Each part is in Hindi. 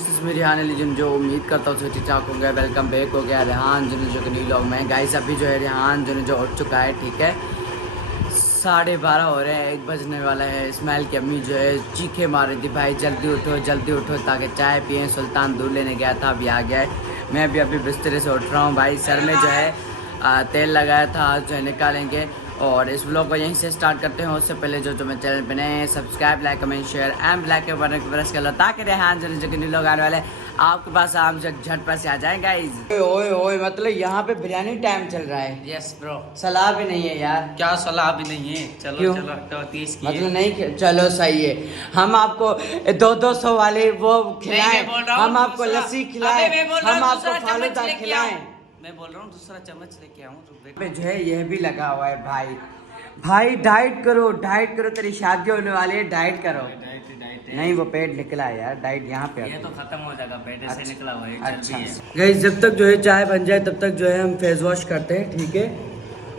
This is me Rehan Ali जिन, जो उम्मीद करता हूँ सब ठीक ठाक हो गया। वेलकम बैक हो गया रेहान जिन जो कि न्यू व्लॉग में। गाइस अभी जो है रेहान जो उठ चुका है, ठीक है। 12:30 हो रहे हैं, 1 बजने वाला है। इस्माइल की अम्मी जो है चीखे मार रही थी, भाई जल्दी उठो ताकि चाय पिए। सुल्तान दूध लेने गया था, अभी आ गया है। मैं भी अभी बिस्तरे से उठ रहा हूँ भाई। सर में जो है तेल लगाया था, आज जो है निकालेंगे। और इस व्लॉग को यहीं से स्टार्ट करते हैं। उससे पहले जो मेरे चैनल पे नए subscribe, like, comment, share and black के बटन को प्रेस कर लो ताकि रेहान जो कि लोग आने वाले आपके पास आराम से झटपट से आ जाएं गाइस। ओए ओए मतलब यहाँ पे बिरयानी टाइम चल रहा है। Yes bro. सलाह भी नहीं है यार। क्या सलाह भी नहीं है? चलो क्यों? चलो तो 30 की मतलब नहीं, चलो सही है। हम आपको 200 वाले वो खिलाएं, हम आपको लस्सी खिलाएं, हम आपको फालूदा खिलाएं। मैं बोल रहा हूँ दूसरा चम्मच लेके आऊँ पे जो है यह भी लगा हुआ है भाई। भाई डाइट करो तेरी शादी होने वाली है, डाइट करो। नहीं वो पेट निकला है यार, डाइट यहाँ पे ये तो खत्म हो जाएगा, पेट से निकला हुआ है। अच्छा गाइस, जब तक जो है चाय बन जाए तब तक जो है हम फेस वॉश करते हैं, ठीक है।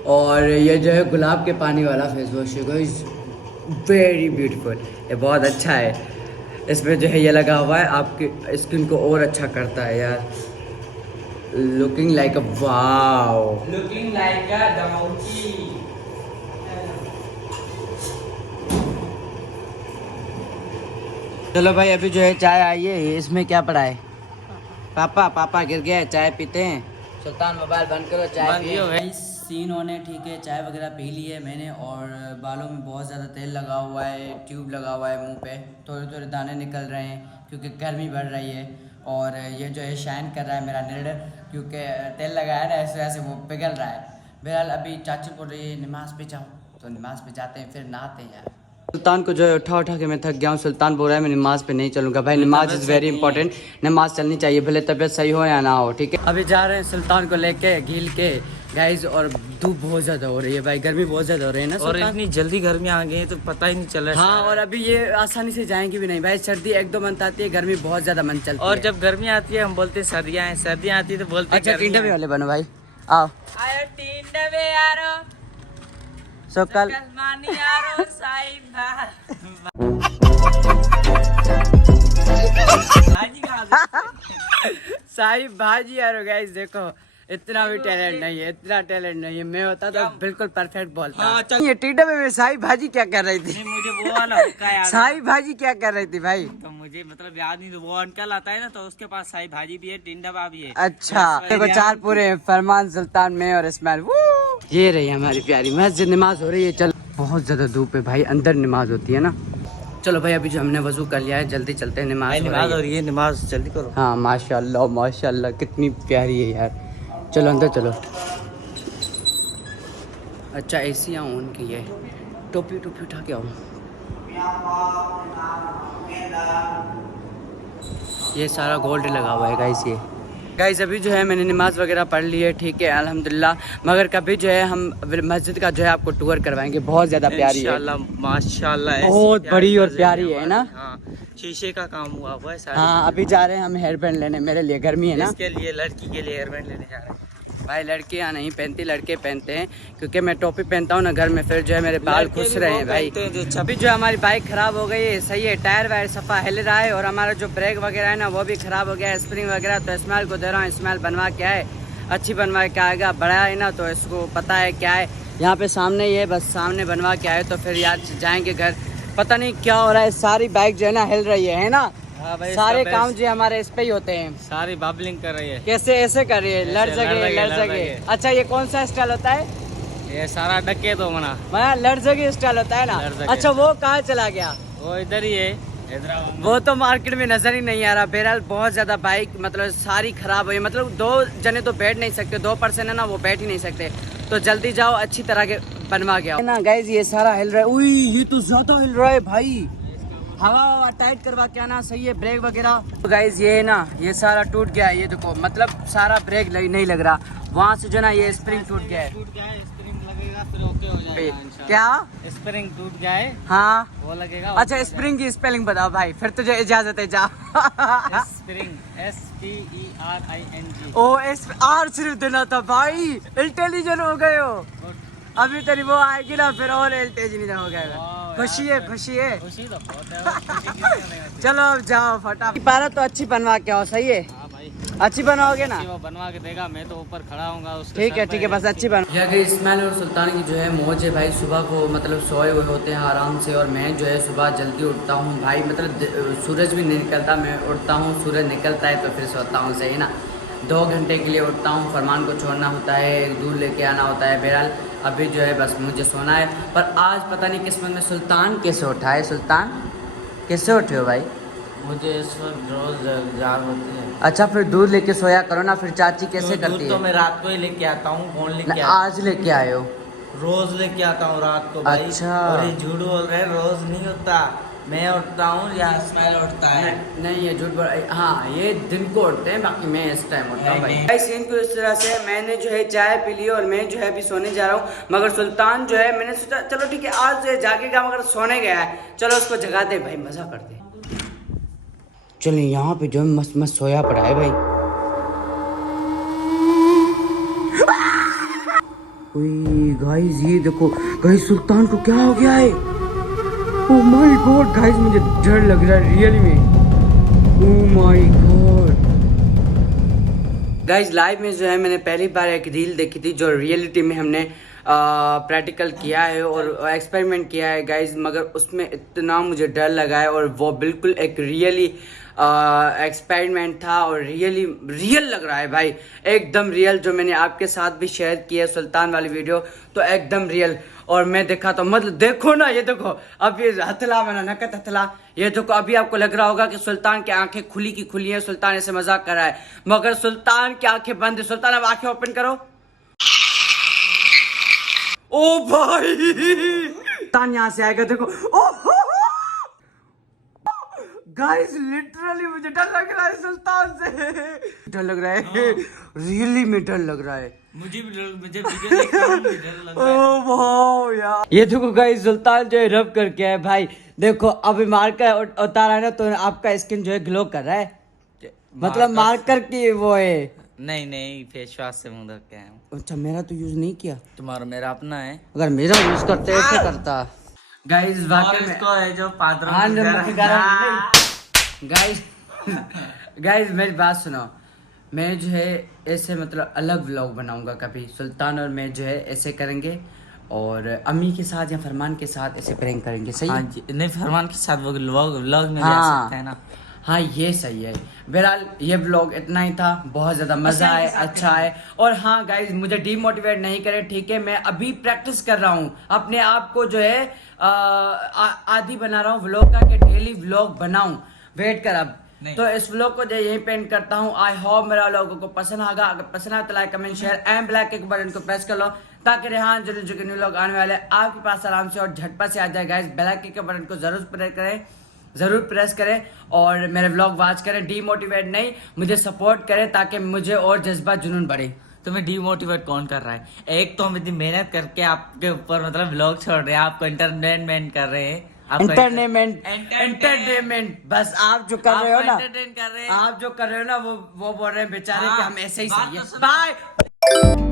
और ये जो है गुलाब के पानी वाला फेस वॉश है गाइस, वेरी ब्यूटीफुल, ये बहुत अच्छा है। इसमें जो है ये लगा हुआ है, आपकी स्किन को और अच्छा करता है यार। Looking like a wow, looking like a डमोची। चलो भाई अभी जो है चाय आई है, इसमें क्या पड़ा है? पापा गिर गया, चाय पीते हैं। सुल्तान मोबाइल बंद करो, चाय पिए। सीन होने, ठीक है। चाय वगैरह पी ली है मैंने और बालों में बहुत ज़्यादा तेल लगा हुआ है, ट्यूब लगा हुआ है मुंह पे, थोड़े दाने निकल रहे हैं क्योंकि गर्मी बढ़ रही है। और ये जो है शाइन कर रहा है मेरा निड, क्योंकि तेल लगाया ना, ऐसे ऐसे वो पिघल रहा है। बहरहाल अभी चाची बोल रही है नमाज़ पे जाओ, तो नमाज़ पे जाते हैं, फिर नहाते हैं यार। सुल्तान को जो है उठा के मैं थक गया हूँ। सुल्तान बोल रहा है मैं नमाज़ पे नहीं चलूँगा। भाई नमाज इज़ वेरी इंपॉर्टेंट, नमाज चलनी चाहिए भले तबीयत सही हो या ना हो, ठीक है। अभी जा रहे हैं सुल्तान को लेके घील के गाइज, और धूप बहुत ज़्यादा हो रही है भाई, गर्मी बहुत ज़्यादा हो रही है ना। और इतनी जल्दी गर्मी आ गई है तो पता ही नहीं चल रहा है। हाँ, और अभी ये आसानी से जाएंगे भी नहीं भाई। सर्दी 1-2 मंथ आती है, गर्मी बहुत ज़्यादा मंथ चलती है। और जब गर्मी आती है हम बोलते हैं सर्दियाँ हैं, सर्दियाँ आती है तो बोलते हैं अच्छा टींडे वाले बनो भाई, आओ सो कल साहिब भाजी यार। गाइस देखो इतना भी टैलेंट नहीं है, मैं होता तो बिल्कुल परफेक्ट बोलता। हाँ, ये टीडा में साहिब भाजी क्या कर रही थी? मुझे वो वाला हुक्का याद। साहिब भाजी क्या कर रही थी भाई? तो मुझे मतलब याद नहीं, तो वो अंकल आता है ना, तो उसके पास साई भाजी भी है, टिंडा भी है। अच्छा देखो, 4 पूरे हैं, फरमान, सुल्तान, मैं और इस्माइल। ये रही हमारी प्यारी मस्जिद, नमाज हो रही है। चल बहुत ज्यादा धूप है भाई, अंदर नमाज होती है ना। चलो भाई अभी जो हमने वजू कर लिया है, जल्दी चलते हैं, नमाज हो रही है, नमाज जल्दी करो। हाँ माशाल्लाह कितनी प्यारी है यार। चलो अंदर चलो। अच्छा एसी ऑन की है, टोपी उठा के आओ। ये सारा गोल्ड लगा हुआ है गाइस। ये गाइस अभी जो है मैंने नमाज वगैरह पढ़ ली है, ठीक है अल्हम्दुलिल्लाह। मगर कभी जो है हम मस्जिद का जो है आपको टूर करवाएंगे, बहुत ज़्यादा प्यारी है माशाल्लाह, बहुत बड़ी और प्यारी है ना। हाँ, शीशे का काम हुआ है। हाँ अभी जा रहे हैं हम हेयर बैंड लेने, मेरे लिए गर्मी है ना, इसके लिए लड़की के लिए हेयर बैंड लेने जा रहे हैं भाई। लड़कियाँ नहीं पहनती, लड़के पहनते हैं, क्योंकि मैं टोपी पहनता हूँ ना घर में, फिर जो है मेरे बाल खुश रहे हैं भाई। अभी जो हमारी बाइक ख़राब हो गई है, सही है, टायर वायर सफ़ा हिल रहा है, और हमारा जो ब्रेक वगैरह है ना वो भी ख़राब हो गया है, स्प्रिंग वगैरह। तो इस्माइल को दे रहा हूँ, इस्माइल बनवा के आए, अच्छी बनवा के आएगा, बड़ा है ना तो इसको पता है क्या है। यहाँ पे सामने ही है, बस सामने बनवा के आए तो फिर यार जाएँगे घर। पता नहीं क्या हो रहा है, सारी बाइक जो है ना हिल रही है ना। हाँ भाई, सारे काम जो हमारे इस पे ही होते हैं। सारी बबलिंग कर रही है, कैसे ऐसे कर रही है, लड़ जगे। अच्छा ये कौन सा स्टाइल होता है? ये सारा डके तो मना लड़ जगे स्टाइल होता है ना। अच्छा वो कहाँ चला गया? वो इधर ही है, वो तो मार्केट में नजर ही नहीं आ रहा। बहरहाल बहुत ज्यादा बाइक मतलब सारी खराब हुई, मतलब 2 जने तो बैठ नहीं सकते, 2 पर्सन है ना वो बैठ ही नहीं सकते। तो जल्दी जाओ, अच्छी तरह के बनवा के आओ ना गाइज। ये सारा हिल रहा है, उई ये तो ज्यादा हिल रहा है भाई। हवा टाइट करवा के आना, सही है, ब्रेक वगैरह। तो गाइज ये ना ये सारा टूट गया है, ये देखो मतलब सारा ब्रेक नहीं लग रहा। वहाँ से जो ना ये स्प्रिंग टूट गया है, स्प्रिंग लगेगा फिर ओके हो जाएगा। क्या स्प्रिंग टूट जाए हाँ वो लगेगा। अच्छा स्प्रिंग की स्पेलिंग बताओ भाई, फिर तुझे इजाजत है, जा। Spring SPERING। ओ SR सिर्फ देना था भाई, इंटेलिजेंट हो गए हो। अभी तेरी वो आएगी ना फिर और इंटेलिजेंट हो गया। खुशी है खुशी है। खुशी तो बहुत है, खुशी किसको नहीं होती। चलो अब जाओ फटाफट। पारा तो अच्छी बनवा के आओ, सही है? हाँ भाई, अच्छी बनवाओगे ना? वो बनवा के देगा, मैं तो ऊपर खड़ा हूँगा उसके ठीक है सर ठीक है, पे। बस अच्छी बन। यह गई इस्माइल और सुल्तान की जो है मौज है भाई। सुबह को मतलब सोए हुए होते हैं आराम से, और मैं जो है सुबह जल्दी उठता हूँ भाई। मतलब सूरज भी नहीं निकलता, मैं उठता हूँ, सूरज निकलता है तो फिर सोता हूँ, सही ना। 2 घंटे के लिए उठता हूँ, फरमान को छोड़ना होता है, दूध लेके आना होता है। बहरहाल अभी जो है बस मुझे सोना है। पर आज पता नहीं किस्मत में सुल्तान कैसे उठा है। सुल्तान कैसे उठे हो भाई? मुझे इस वक्त रोज जाग होती है। अच्छा फिर दूध लेके सोया करो ना, फिर चाची कैसे दूध करती तो है? मैं रात को ही लेके आता हूँ, कौन लेके ना, आता आज लेके आए हो? रोज लेके आता हूँ रात को भाई। अच्छा। और ये झूठ बोल रहे हैं, रोज नहीं होता। मैं उठता हूँ या इस्माइल उठता है। नहीं ये झूठ बोल। हाँ ये दिन को उठते हैं, बाकी मैं इस टाइम उठता हूँ भाई। नहीं। गाइस सीन को इस तरह से मैंने जो है चाय पी ली और मैं जो है अभी सोने जा रहा हूँ। मगर सुल्तान जो है मैंने सोचा चलो ठीक है आज जो है जागेगा, मगर सोने गया है, चलो उसको जगाते भाई, मजा करते। चलिए यहाँ पे जो है मस्त मस्त सोया पड़ा है भाई। गाइस ये देखो गाइस, सुल्तान को क्या हो गया है? ओह माय गॉड गाइस, मुझे डर लग रहा है रियली में। Oh my God guys, live में जो है मैंने पहली बार एक रील देखी थी जो रियलिटी में हमने प्रैक्टिकल किया है और एक्सपेरिमेंट किया है गाइस। मगर उसमें इतना मुझे डर लगा है, और वो बिल्कुल एक रियली एक्सपेरिमेंट था और रियल लग रहा है भाई, एकदम रियल। जो मैंने आपके साथ भी शेयर किया सुल्तान वाली वीडियो, तो एकदम रियल। और मैं देखा तो मतलब देखो ना, ये देखो अब ये हथला बना नकत हथला, ये देखो अभी आपको लग रहा होगा कि सुल्तान की आंखें खुली की खुली है, सुल्तान ऐसे मजाक कर रहा है, मगर सुल्तान की आंखें बंद है। सुल्तान अब आंखें ओपन करो। ओ भाई सुल्तान यहाँ से आएगा, देखो। ओह गाइस लिटरली मुझे डर लग रहा है सुल्तान से, डर लग रहा है रियली में डर लग रहा है मुझे वीडियो देखकर भी डर लग रहा है। ओ वाओ यार, ये देखो गाइस सुल्तान जो है रब करके है भाई। देखो अभी मार्कर उतारा है ना, तो आपका स्किन जो है ग्लो कर रहा है, मतलब मार्कर की वो है। नहीं नहीं, फेस वॉश से मुंह धो के आया हूं। अच्छा मेरा तो यूज नहीं किया, तुम्हारा मेरा अपना है। अगर मेरा यूज करते ऐसे करता गाइस वाकई में। इसको है जो पादरों हाँ, की नमक तरह। गाइस गाइस मेरी बात सुनो, मैं जो है ऐसे मतलब अलग व्लॉग बनाऊंगा कभी। सुल्तान और मैं जो है ऐसे करेंगे, और अम्मी के साथ या फरमान के साथ ऐसे प्रैंक करेंगे, सही? हाँ जी, नहीं फरमान के साथ वो व्लॉग में जा हाँ सकते हैं ना। हाँ ये सही है। बहरहाल ये व्लॉग इतना ही था, बहुत ज़्यादा मज़ा आए, अच्छा है। और हाँ गाइज मुझे डीमोटिवेट नहीं करें, ठीक है? मैं अभी प्रैक्टिस कर रहा हूँ अपने आप को जो है आदी बना रहा हूँ व्लॉग का, कि डेली व्लॉग बनाऊँ। वेट कर अब तो इस व्लॉग को जो यही पेंट करता हूँ। आई होप मेरा लोगों को पसंद आएगा। अगर पसंद आए तो like comment share and black के बटन को प्रेस कर लो, ताकि रेहान जो न्यू लोग आने वाले आपके पास आराम से और झटपट से आ जाए। गाइस ब्लैक के बटन को जरूर प्रेस करें और मेरे व्लॉग वॉच करें। डीमोटिवेट नहीं, मुझे सपोर्ट करें ताकि मुझे और जज्बा जुनून बढ़े। तुम्हें डीमोटिवेट कौन कर रहा है? एक तो हम इतनी मेहनत करके आपके ऊपर मतलब व्लॉग छोड़ रहे हैं, आपको एंटरटेनमेंट कर रहे हैं। एंटरटेनमेंट बस आप जो कर रहे हो ना, एंटरटेन कर रहे हैं। आप जो कर रहे हो ना वो बोल रहे हैं बेचारे कि हम ऐसे ही बात सही तो है। सुनो। बाय।